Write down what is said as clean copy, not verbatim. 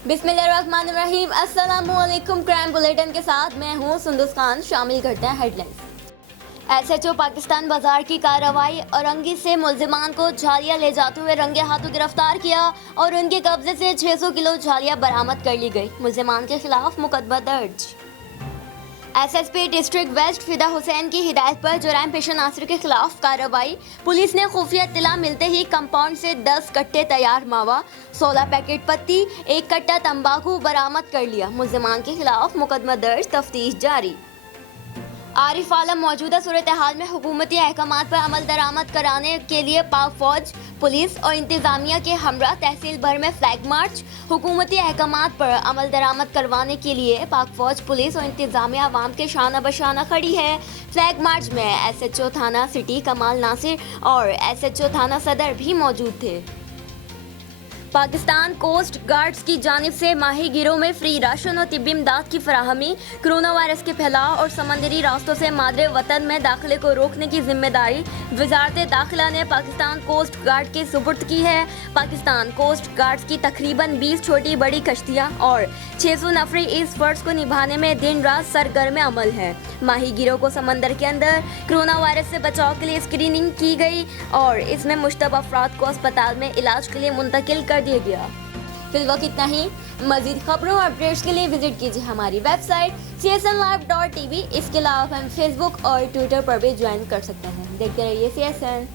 बिस्मिल्लाहिर्रहमानिर्रहीम। अस्सलामुअलैकुम। Crime bulletin के साथ मैं हूँ सुंदस खान। शामिल करते हैं हेडलाइंस। एसएचओ पाकिस्तान बाजार की कार्रवाई। औरंगी से मुलजिमान को झालियाँ ले जाते हुए रंगे हाथों गिरफ्तार किया और उनके कब्जे से 600 किलो झालियाँ बरामद कर ली गई। मुलजिमान के खिलाफ मुकदमा दर्ज। एसएसपी डिस्ट्रिक्ट वेस्ट फिदा हुसैन की हिदायत पर जुराइम पेशा नासिर के खिलाफ कार्रवाई। पुलिस ने खुफिया इत्तला मिलते ही कंपाउंड से 10 कट्टे तैयार मावा, 16 पैकेट पत्ती, 1 कट्टा तंबाकू बरामद कर लिया। मुलजिमान के खिलाफ मुकदमा दर्ज, तफ्तीश जारी। आरिफ आलम मौजूदा सूरत हाल में हुकूमती अहकामात पर अमल दरामद कराने के लिए पाक फौज, पुलिस और इंतजामिया के हमरा तहसील भर में फ्लैग मार्च। हुकूमती अहकामात पर अमल दरामद करवाने के लिए पाक फौज, पुलिस और इंतजामिया अवाम के शाना बशाना खड़ी है। फ्लैग मार्च में एसएचओ थाना सिटी कमाल नासिर और एसएचओ थाना सदर भी मौजूद थे। पाकिस्तान कोस्ट गार्ड्स की जानिब से माही गिरों में फ्री राशन और तिब्बी इमदाद की फराहमी। कोरोना वायरस के फैलाव और समंदरी रास्तों से मादरे वतन में दाखिले को रोकने की जिम्मेदारी वजारत दाखिला ने पाकिस्तान कोस्ट गार्ड के सुपुर्द की है। पाकिस्तान कोस्ट गार्ड्स की तकरीबन 20 छोटी बड़ी कश्तियाँ और 600 नफरी इस फर्ज को निभाने में दिन रात सरगर्म अमल है। माही गिरों को समंदर के अंदर कोरोना वायरस से बचाव के लिए स्क्रीनिंग की गई और इसमें मुश्तबा अफराद को अस्पताल में इलाज के लिए मुंतकिल कर दिया गया। फिलहाल इतना ही। मजीद खबरों और अपडेट्स के लिए विजिट कीजिए हमारी वेबसाइट csnlive.tv। इसके अलावा हम फेसबुक और ट्विटर पर भी ज्वाइन कर सकते हैं। देखते रहिए CSN।